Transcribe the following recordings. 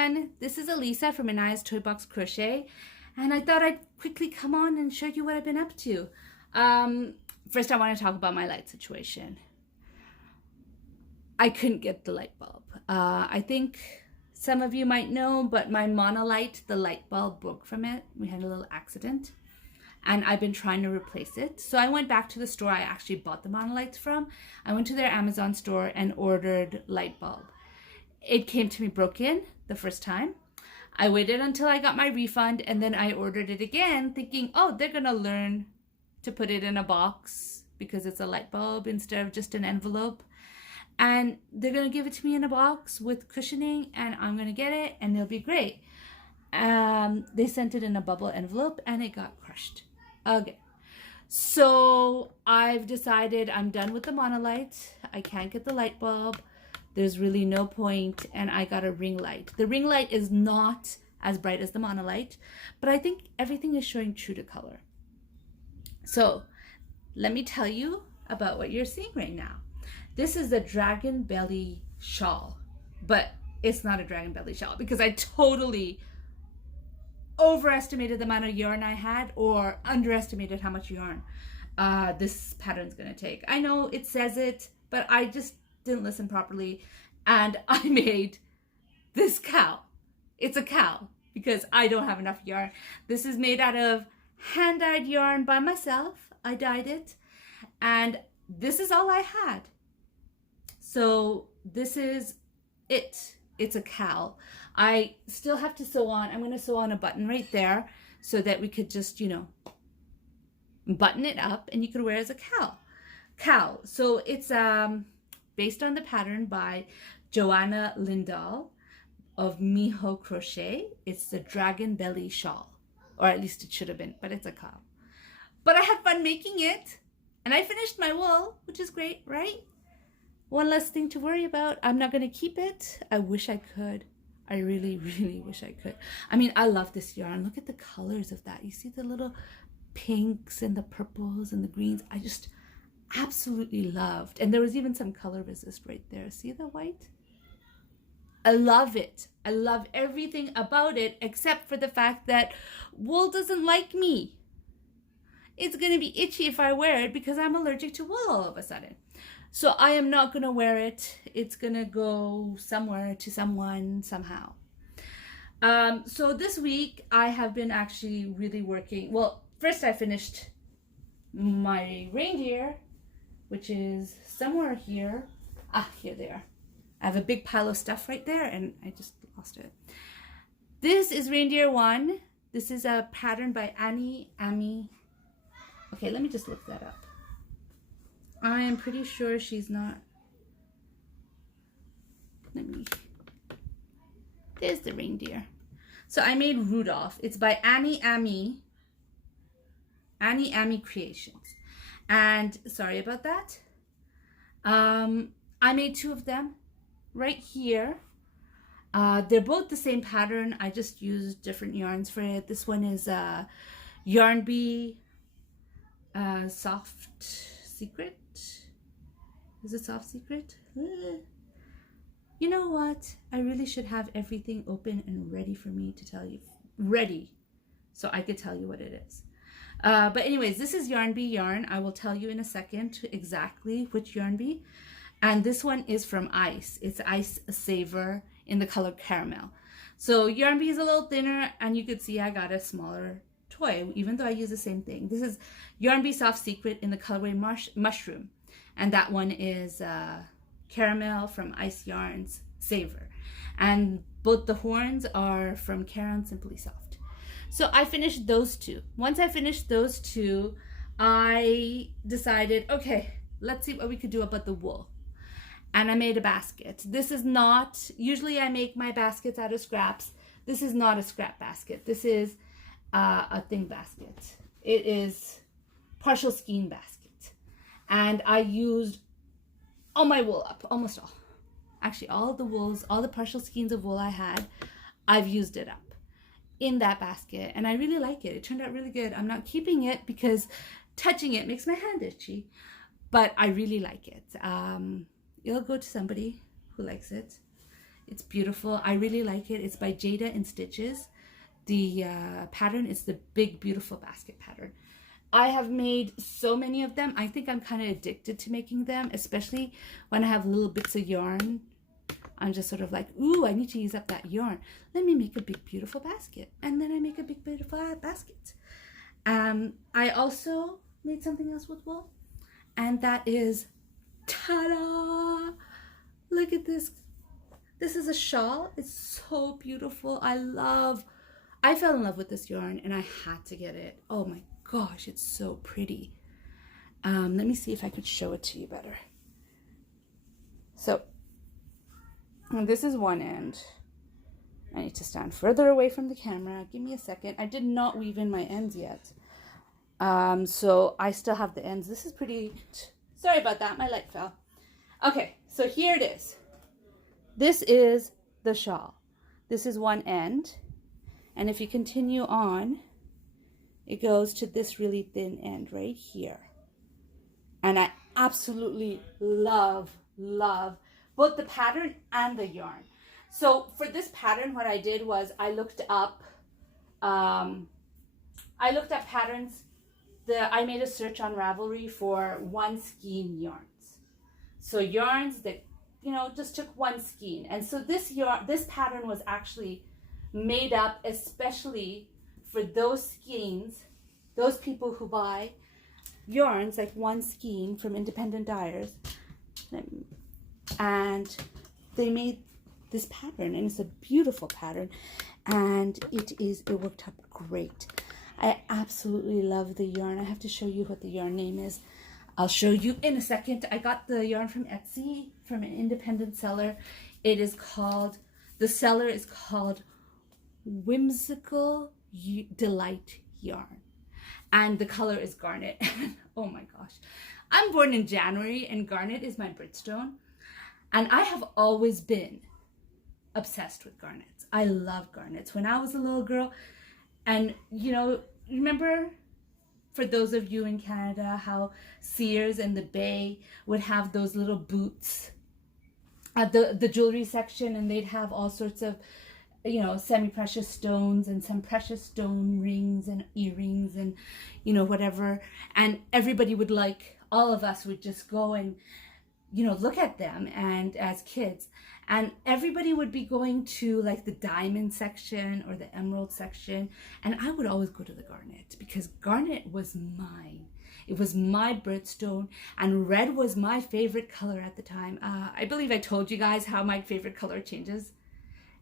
everyone, this is Elisa from Anaya's Toy Box Crochet, and I thought I'd quickly come on and show you what I've been up to. First I want to talk about my light situation. I couldn't get the light bulb. I think some of you might know, but my Monolight, the light bulb broke from it. We had a little accident, and I've been trying to replace it. So I went back to the store I actually bought the Monolights from. I went to their Amazon store and ordered light bulb. It came to me broken the first time. I waited until I got my refund, and then I ordered it again thinking, oh, they're gonna learn to put it in a box because it's a light bulb instead of just an envelope. And they're gonna give it to me in a box with cushioning, and I'm gonna get it and it'll be great. They sent it in a bubble envelope and it got crushed again. So I've decided I'm done with the Monolight. I can't get the light bulb. There's really no point, and I got a ring light. The ring light is not as bright as the Monolight, but I think everything is showing true to color. So let me tell you about what you're seeing right now. This is the Dragon Belly shawl, but it's not a Dragon Belly shawl because I totally overestimated the amount of yarn I had or underestimated how much yarn this pattern's gonna take. I know it says it, but I just didn't listen properly, and I made this cowl. It's a cowl because I don't have enough yarn. This is made out of hand-dyed yarn by myself. I dyed it, and this is all I had. So this is it. It's a cowl. I still have to sew on. I'm going to sew on a button right there so that we could just, button it up and you could wear it as a cowl. So it's based on the pattern by Joanna Lindahl of Miho Crochet. It's the Dragon Belly shawl, or at least it should have been, but it's a cowl. But I had fun making it, and I finished my wool, which is great, right? One less thing to worry about. I'm not going to keep it. I wish I could. I really, really wish I could. I mean, I love this yarn. Look at the colors of that. You see the little pinks and the purples and the greens. I just absolutely loved. And there was even some color resist right there. See the white? I love it. I love everything about it except for the fact that wool doesn't like me. It's going to be itchy if I wear it because I'm allergic to wool all of a sudden. So I am not going to wear it. It's going to go somewhere to someone somehow. So this week I have been actually really working. Well, first I finished my reindeer, which is somewhere here. Here they are. I have a big pile of stuff right there and I just lost it. This is reindeer 1. This is a pattern by Annie Ami. Okay, let me just look that up. I am pretty sure she's not. There's the reindeer. So I made Rudolph. It's by Annie Ami Creations. And sorry about that. I made 2 of them right here. They're both the same pattern. I just used different yarns for it. This one is Yarn Bee Soft Secret. Is it Soft Secret? You know what? I really should have everything open and ready for me to tell you. Ready. So I could tell you what it is. But anyways, this is Yarn Bee yarn. I will tell you in a second exactly which Yarn Bee. And this one is from Ice. It's Ice Saver in the color caramel. So Yarn Bee is a little thinner, and you could see I got a smaller toy, even though I use the same thing. This is Yarn Bee Soft Secret in the colorway Mushroom. And that one is Caramel from Ice Yarns Saver. And both the horns are from Caron Simply Soft. So I finished those 2. Once I finished those 2, I decided, okay, let's see what we could do about the wool. And I made a basket. This is not, usually I make my baskets out of scraps. This is not a scrap basket. This is a thing basket. It is partial skein basket. And I used all my wool up, almost all. Actually, all the wools, all the partial skeins of wool I had, I've used it up in that basket. And I really like it. It turned out really good. I'm not keeping it because touching it makes my hand itchy. But I really like it. It'll go to somebody who likes it. It's beautiful. I really like it. It's by Jada in Stitches. The pattern is the big, beautiful basket pattern. I have made so many of them. I think I'm kind of addicted to making them, especially when I have little bits of yarn. I'm just sort of like, ooh, I need to use up that yarn. Let me make a big, beautiful basket. And then I make a big, beautiful basket. I also made something else with wool. And that is, ta-da! Look at this. This is a shawl. It's so beautiful. I fell in love with this yarn and I had to get it. Oh my gosh, it's so pretty. Let me see if I could show it to you better. So, this is one end. I need to stand further away from the camera. Give me a second. I did not weave in my ends yet. So I still have the ends. This is pretty, sorry about that. My light fell. Okay, so here it is. This is the shawl. This is one end. And if you continue on, it goes to this really thin end right here. And I absolutely love both the pattern and the yarn. So for this pattern, what I did was I looked up patterns. I made a search on Ravelry for one skein yarns. So yarns that, you know, just took one skein. And so this pattern was actually made up especially for those skeins, those people who buy yarns like one skein from independent dyers. And they made this pattern, and it's a beautiful pattern, and it worked out great. I absolutely love the yarn. I have to show you what the yarn name is. I'll show you in a second. I got the yarn from Etsy, from an independent seller. The seller is called Whimsical Delight Yarn. And the color is garnet. Oh my gosh. I'm born in January and garnet is my birthstone. And I have always been obsessed with garnets. I love garnets. When I was a little girl, and you know, remember, for those of you in Canada, how Sears and the Bay would have those little boots at the jewelry section, and they'd have all sorts of, you know, semi-precious stones and some precious stone rings and earrings and, you know, whatever. And everybody would, like, all of us would just go and, you know, look at them, and as kids, and everybody would be going to like the diamond section or the emerald section, and I would always go to the garnet because garnet was mine. It was my birthstone, and red was my favorite color at the time. I believe I told you guys how my favorite color changes.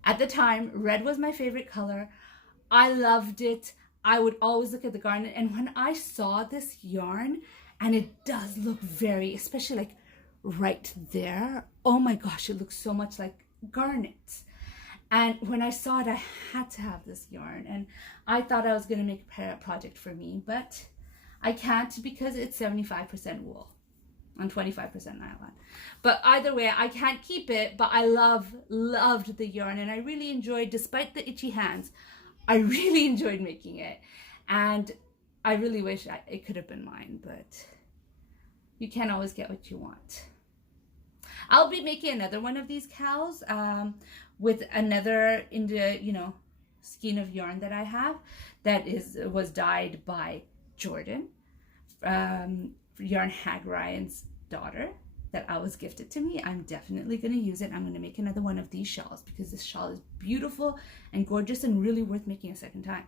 At the time, red was my favorite color. I loved it. I would always look at the garnet, and when I saw this yarn, and it does look very, especially like right there, oh my gosh, it looks so much like garnet. And when I saw it, I had to have this yarn, and I thought I was going to make a project for me, but I can't because it's 75% wool and 25% nylon. But either way, I can't keep it, but I loved the yarn, and I really enjoyed, despite the itchy hands, I really enjoyed making it. And I really wish it could have been mine, but you can't always get what you want. I'll be making another one of these cows with another skein of yarn that I have that was dyed by Jordan, Yarn Hag Ryan's daughter, that I was gifted to me. I'm definitely going to use it. I'm going to make another one of these shawls because this shawl is beautiful and gorgeous and really worth making a second time.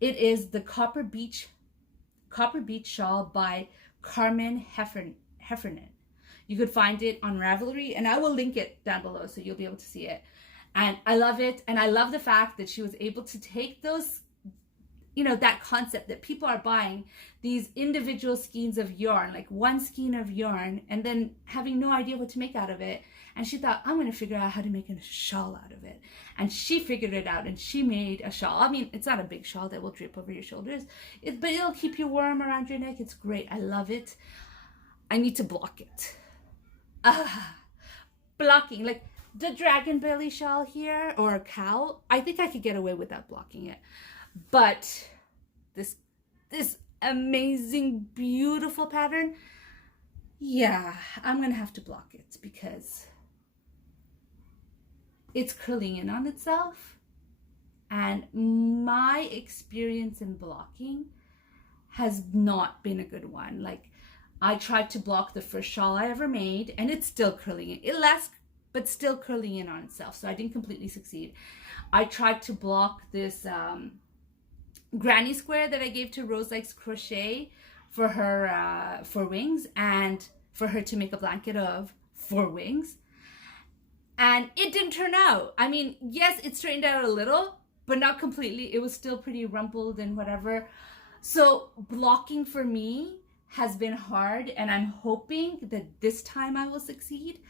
It is the Copper Beach shawl by Carmen Heffernan. You could find it on Ravelry, and I will link it down below so you'll be able to see it. And I love it, and I love the fact that she was able to take those, you know, that concept that people are buying these individual skeins of yarn, like one skein of yarn, and then having no idea what to make out of it. And she thought, I'm going to figure out how to make a shawl out of it. And she figured it out, and she made a shawl. I mean, it's not a big shawl that will drape over your shoulders, but it'll keep you warm around your neck. It's great. I love it. I need to block it. Blocking, like the dragon belly shawl here, or a cow, I think I could get away without blocking it. But this amazing, beautiful pattern, yeah, I'm gonna have to block it because it's curling in on itself. And my experience in blocking has not been a good one. Like, I tried to block the first shawl I ever made, and it's still curling in. It lasts, but still curling in on itself. So I didn't completely succeed. I tried to block this granny square that I gave to Rose Likes Crochet for her for wings, and for her to make a blanket of for wings. And it didn't turn out. I mean, yes, it straightened out a little, but not completely. It was still pretty rumpled and whatever. So blocking for me has been hard, and I'm hoping that this time I will succeed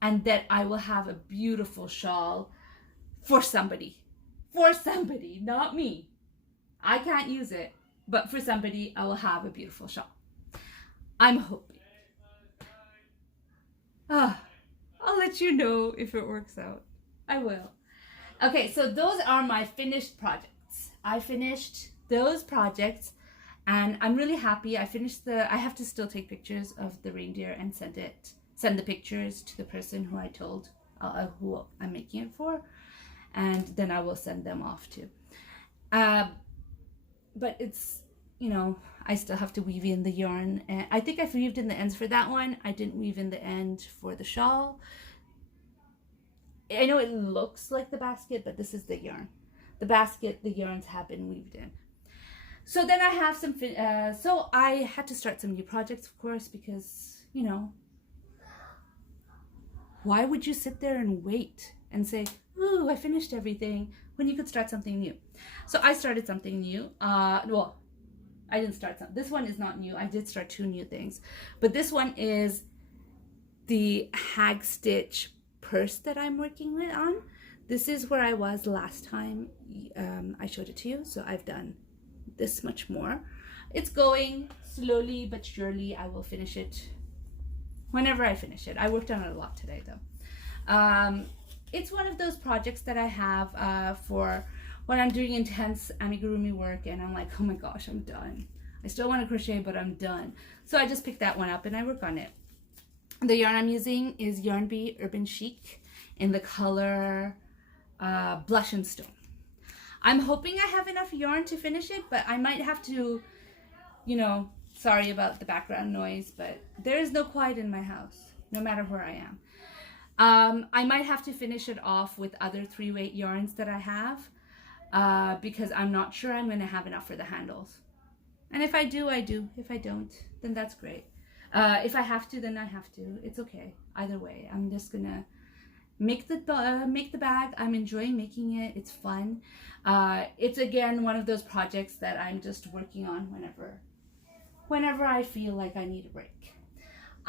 and that I will have a beautiful shawl for somebody. For somebody, not me. I can't use it, but for somebody, I will have a beautiful shawl. I'm hoping. I'll let you know if it works out. I will. Okay, so those are my finished projects. I finished those projects, and I'm really happy. I have to still take pictures of the reindeer and send the pictures to the person who I told who I'm making it for, and then I will send them off too. But it's, you know, I still have to weave in the yarn, and I think I've weaved in the ends for that one. I didn't weave in the end for the shawl. I know it looks like the basket, but this is the yarn. The basket, the yarns have been weaved in. So then I have some, so I had to start some new projects, of course, because, you know, why would you sit there and wait and say, ooh, I finished everything, when you could start something new? So I started something new. Well, I didn't start something. This one is not new. I did start 2 new things. But this one is the Hag Stitch purse that I'm working with on. This is where I was last time I showed it to you. So I've done this much more. It's going slowly but surely. I will finish it whenever I finish it. I worked on it a lot today though. It's one of those projects that I have for when I'm doing intense amigurumi work and I'm like, oh my gosh, I'm done. I still want to crochet, but I'm done. So I just picked that one up and I work on it. The yarn I'm using is Yarn Bee Urban Chic in the color Blush and Stone. I'm hoping I have enough yarn to finish it, but I might have to, you know, sorry about the background noise, but there is no quiet in my house, no matter where I am. I might have to finish it off with other 3-weight yarns that I have because I'm not sure I'm going to have enough for the handles. And if I do, I do. If I don't, then that's great. If I have to, then I have to. It's okay. Either way, I'm just going to make the bag. I'm enjoying making it. It's fun. It's again one of those projects that I'm just working on whenever I feel like I need a break.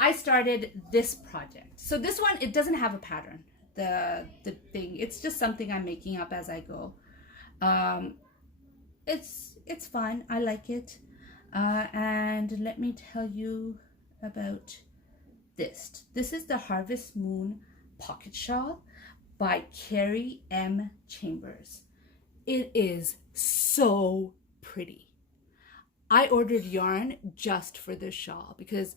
I started this project. So this one, it doesn't have a pattern, the thing. It's just something I'm making up as I go. It's fun. I like it. And let me tell you about this. This is the Harvest Moon Pocket Shawl by Carrie M. Chambers. It is so pretty. I ordered yarn just for this shawl because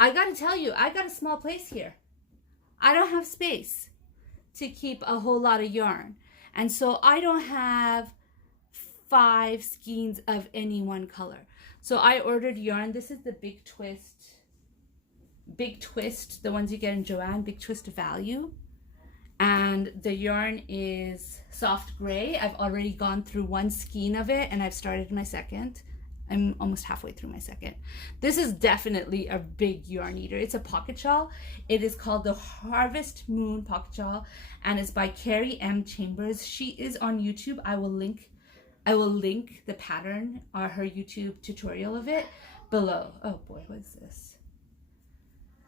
I gotta tell you, I got a small place here. I don't have space to keep a whole lot of yarn. And so I don't have 5 skeins of any one color. So I ordered yarn. This is the Big Twist, the ones you get in Joann, Big Twist Value. And the yarn is soft gray. I've already gone through 1 skein of it and I've started my second. I'm almost halfway through my second. This is definitely a big yarn eater. It's a pocket shawl. It is called the Harvest Moon Pocket Shawl and it's by Carrie M. Chambers. She is on YouTube. I will link the pattern or her YouTube tutorial of it below. Oh boy, what is this?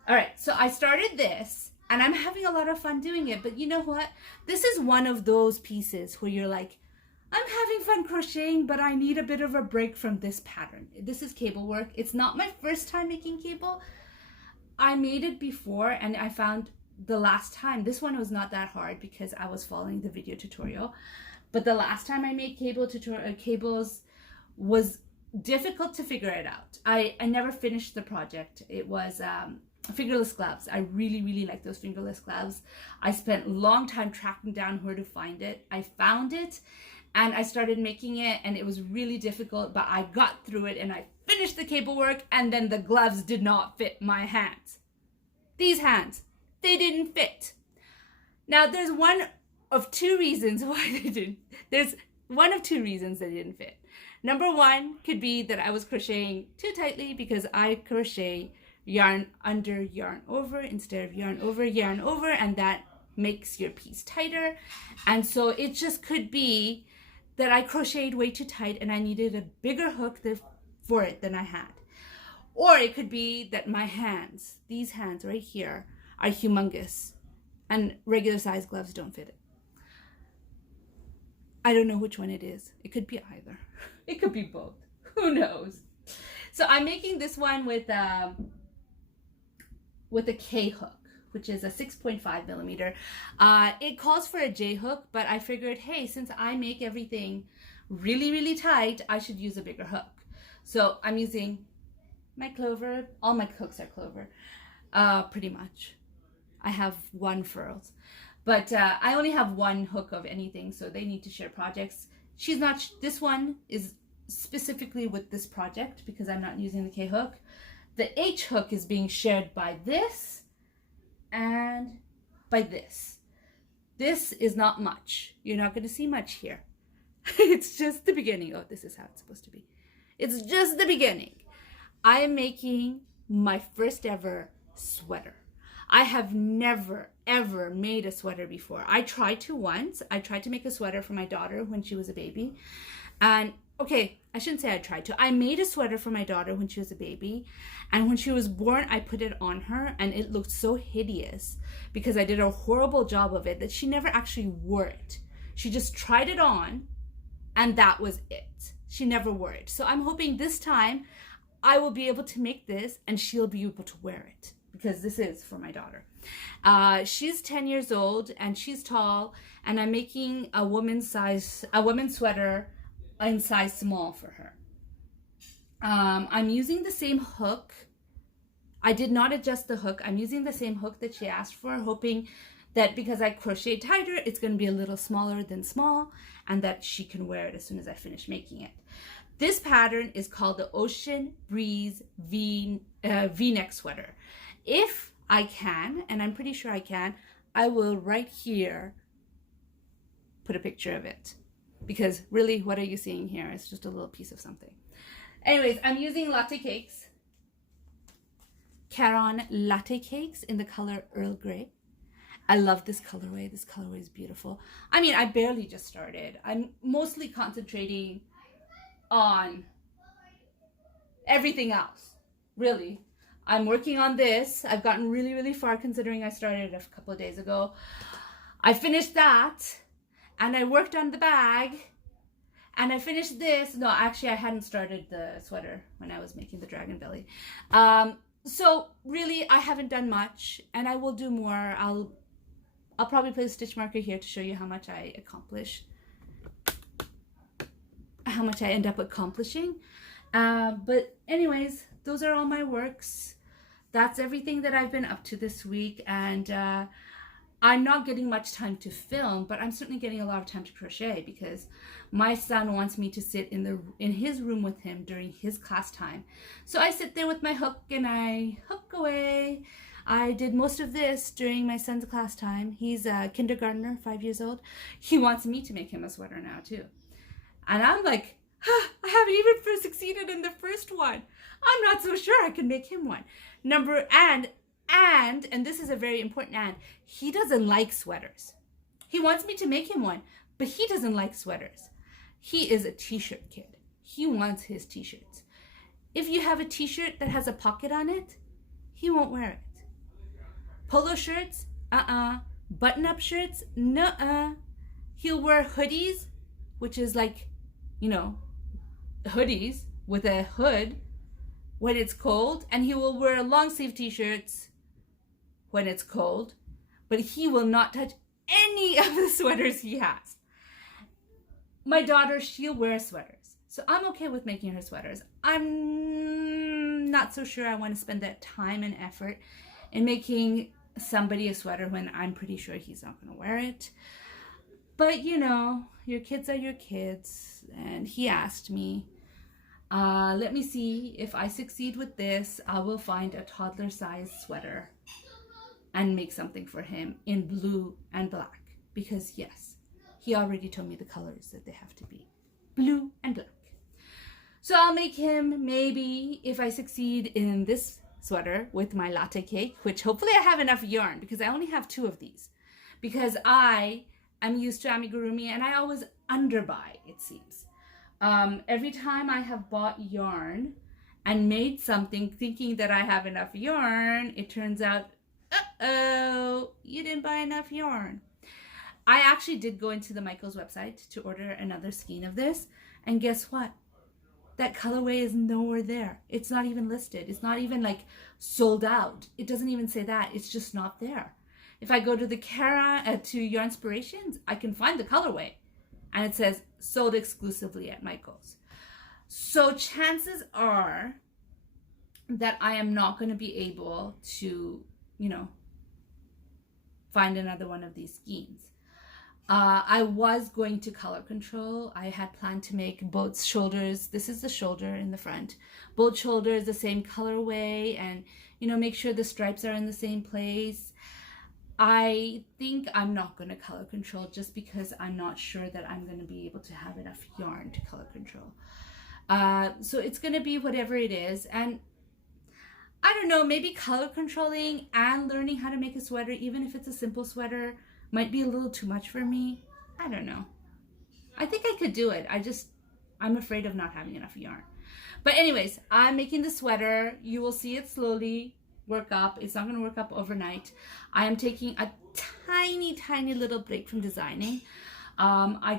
All right, so I started this and I'm having a lot of fun doing it, but you know what? This is one of those pieces where you're like, I'm having fun crocheting, but I need a bit of a break from this pattern. This is cable work. It's not my first time making cable. I made it before and I found the last time, this one was not that hard because I was following the video tutorial. But the last time I made cables was difficult to figure it out. I never finished the project. It was fingerless gloves. I really, really like those fingerless gloves. I spent a long time tracking down where to find it. I found it and I started making it, and it was really difficult, but I got through it and I finished the cable work, and then the gloves did not fit my hands. These hands, they didn't fit. Now there's one of two reasons why they didn't. There's one of two reasons they didn't fit. Number one could be that I was crocheting too tightly, because I crochet yarn under, yarn over instead of yarn over, and that makes your piece tighter. And so it just could be that I crocheted way too tight and I needed a bigger hook for it than I had. Or it could be that my hands, these hands right here, are humongous and regular size gloves don't fit it. I don't know which one it is. It could be either. It could be both. Who knows? So I'm making this one with a K hook, which is a 6.5 millimeter. It calls for a J hook, but I figured, hey, since I make everything really, really tight, I should use a bigger hook. So I'm using my Clover. All my hooks are Clover, pretty much. I have one furls, but I only have one hook of anything, so they need to share projects. She's not, this one is specifically with this project because I'm not using the K hook. The H hook is being shared by this and by this. This is not much. You're not going to see much here. It's just the beginning. Oh, this is how it's supposed to be. It's just the beginning. I am making my first ever sweater. I have never, ever made a sweater before. I tried to once. I tried to make a sweater for my daughter when she was a baby. And okay, I shouldn't say I tried to. I made a sweater for my daughter when she was a baby. And when she was born, I put it on her and it looked so hideous because I did a horrible job of it that she never actually wore it. She just tried it on and that was it. She never wore it. So I'm hoping this time I will be able to make this and she'll be able to wear it, because this is for my daughter. She's 10 years old and she's tall, and I'm making a women's sweater in size small for her. I'm using the same hook. I did not adjust the hook. I'm using the same hook that she asked for, hoping that because I crochet tighter, it's going to be a little smaller than small, and that she can wear it as soon as I finish making it. This pattern is called the Ocean Breeze V-neck sweater. If I can, and I'm pretty sure I can, I will right here put a picture of it. Because really, what are you seeing here? It's just a little piece of something. Anyways, I'm using latte cakes. Caron latte cakes in the color Earl Grey. I love this colorway. This colorway is beautiful. I mean, I barely just started. I'm mostly concentrating on everything else, really. I'm working on this. I've gotten really, really far considering I started a couple of days ago. I finished that, and I worked on the bag, and I finished this. No, actually, I hadn't started the sweater when I was making the dragon belly. So really, I haven't done much, and I will do more. I'll probably put a stitch marker here to show you how much I accomplish, how much I end up accomplishing. But anyways, those are all my works. That's everything that I've been up to this week, and I'm not getting much time to film, but I'm certainly getting a lot of time to crochet because my son wants me to sit in his room with him during his class time. So I sit there with my hook and I hook away. I did most of this during my son's class time. He's a kindergartner, 5 years old. He wants me to make him a sweater now too. And I'm like, I haven't even succeeded in the first one. I'm not so sure I can make him one. And this is a very important and, he doesn't like sweaters. He wants me to make him one, but he doesn't like sweaters. He is a t-shirt kid. He wants his t-shirts. If you have a t-shirt that has a pocket on it, he won't wear it. Polo shirts, button-up shirts, nuh-uh. He'll wear hoodies, which is like, you know, hoodies with a hood when it's cold, and he will wear long sleeve t-shirts when it's cold, but he will not touch any of the sweaters he has. My daughter, she'll wear sweaters, so I'm okay with making her sweaters. I'm not so sure I want to spend that time and effort in making somebody a sweater when I'm pretty sure he's not going to wear it. But you know, your kids are your kids, and he asked me, let me see if I succeed with this. I will find a toddler size sweater and make something for him in blue and black, because yes, he already told me the colors that they have to be blue and black. So I'll make him, maybe if I succeed in this sweater with my latte cake, which hopefully I have enough yarn, because I only have 2 of these, because I am used to amigurumi and I always underbuy, it seems. Every time I have bought yarn and made something thinking that I have enough yarn, it turns out, uh-oh, you didn't buy enough yarn. I actually did go into the Michaels website to order another skein of this, and guess what? That colorway is nowhere there. It's not even listed. It's not even like sold out. It doesn't even say that. It's just not there. If I go to the Kara, to Yarnspirations, I can find the colorway, and it says sold exclusively at Michaels. So chances are that I am not going to be able to, you know, find another one of these skeins. I was going to color control. I had planned to make both shoulders. This is the shoulder in the front. Both shoulders the same colorway, and, you know, make sure the stripes are in the same place. I think I'm not going to color control just because I'm not sure that I'm going to be able to have enough yarn to color control. So it's going to be whatever it is. And I don't know, maybe color controlling and learning how to make a sweater, even if it's a simple sweater, might be a little too much for me. I don't know. I think I could do it. I'm afraid of not having enough yarn. But anyways, I'm making the sweater. You will see it slowly work up. It's not going to work up overnight. I am taking a tiny little break from designing. I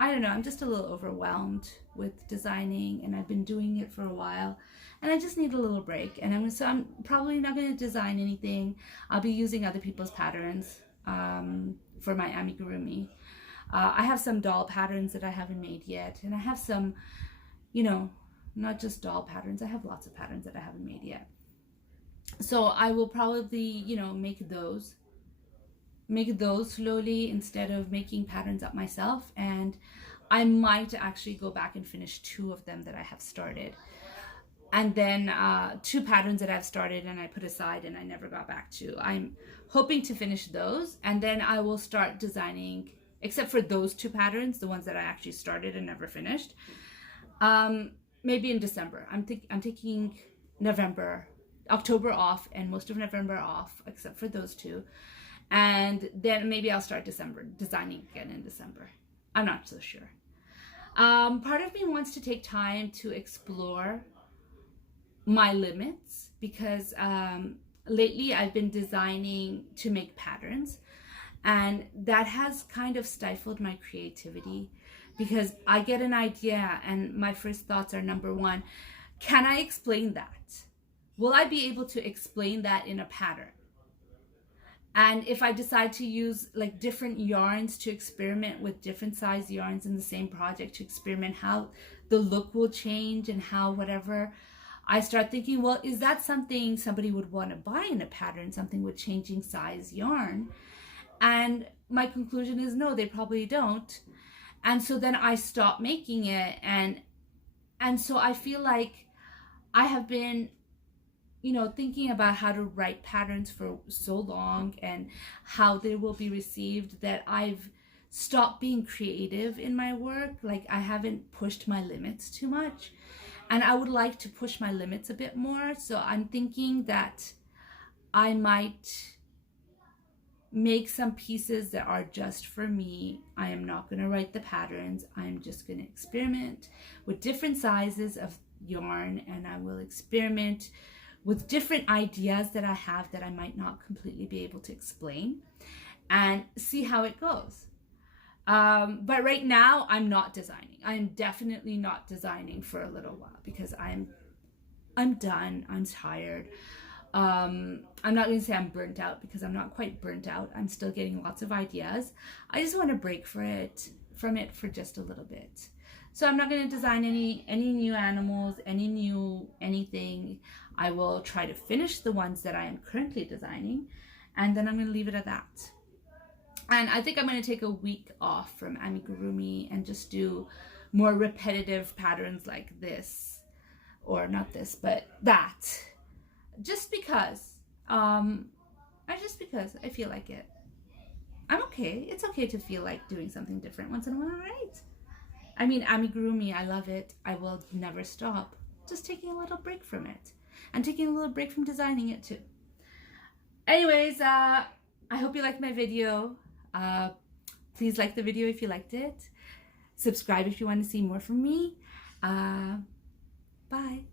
don't know, I'm just a little overwhelmed with designing, and I've been doing it for a while, and I just need a little break. And I'm probably not going to design anything. I'll be using other people's patterns for my amigurumi. I have some doll patterns that I haven't made yet, and I have some, you know, not just doll patterns. I have lots of patterns that I haven't made yet. So I will probably, you know, make those slowly instead of making patterns up myself. And I might actually go back and finish 2 of them that I have started. And then 2 patterns that I've started and I put aside and I never got back to. I'm hoping to finish those, and then I will start designing, except for those 2 patterns, the ones that I actually started and never finished. Maybe in December. I'm taking October off, and most of November off, except for those 2. And then maybe I'll start designing again in December. I'm not so sure. Part of me wants to take time to explore my limits, because lately I've been designing to make patterns, and that has kind of stifled my creativity, because I get an idea and my first thoughts are, number one, can I explain that? Will I be able to explain that in a pattern? And if I decide to use like different yarns to experiment with different size yarns in the same project to experiment how the look will change and how whatever, I start thinking, well, is that something somebody would want to buy in a pattern, something with changing size yarn? And my conclusion is no, they probably don't. And so then I stop making it. And so I feel like I have been, you know, thinking about how to write patterns for so long and how they will be received, that I've stopped being creative in my work. Like, I haven't pushed my limits too much, and I would like to push my limits a bit more. So I'm thinking that I might make some pieces that are just for me. I am not going to write the patterns. I'm just going to experiment with different sizes of yarn, and I will experiment with different ideas that I have that I might not completely be able to explain, and see how it goes. But right now I'm not designing. I'm definitely not designing for a little while, because I'm done. I'm tired. I'm not going to say I'm burnt out, because I'm not quite burnt out. I'm still getting lots of ideas. I just want to break from it for just a little bit. So I'm not going to design any new animals, any new anything. I will try to finish the ones that I am currently designing, and then I'm going to leave it at that. And I think I'm going to take a week off from amigurumi and just do more repetitive patterns like this, or not this, but that, just because I feel like it. I'm okay. It's okay to feel like doing something different once in a while, right? I mean, amigurumi, I love it. I will never stop. Just taking a little break from it, and taking a little break from designing it too. Anyways, I hope you liked my video. Please like the video if you liked it. Subscribe if you want to see more from me. Bye.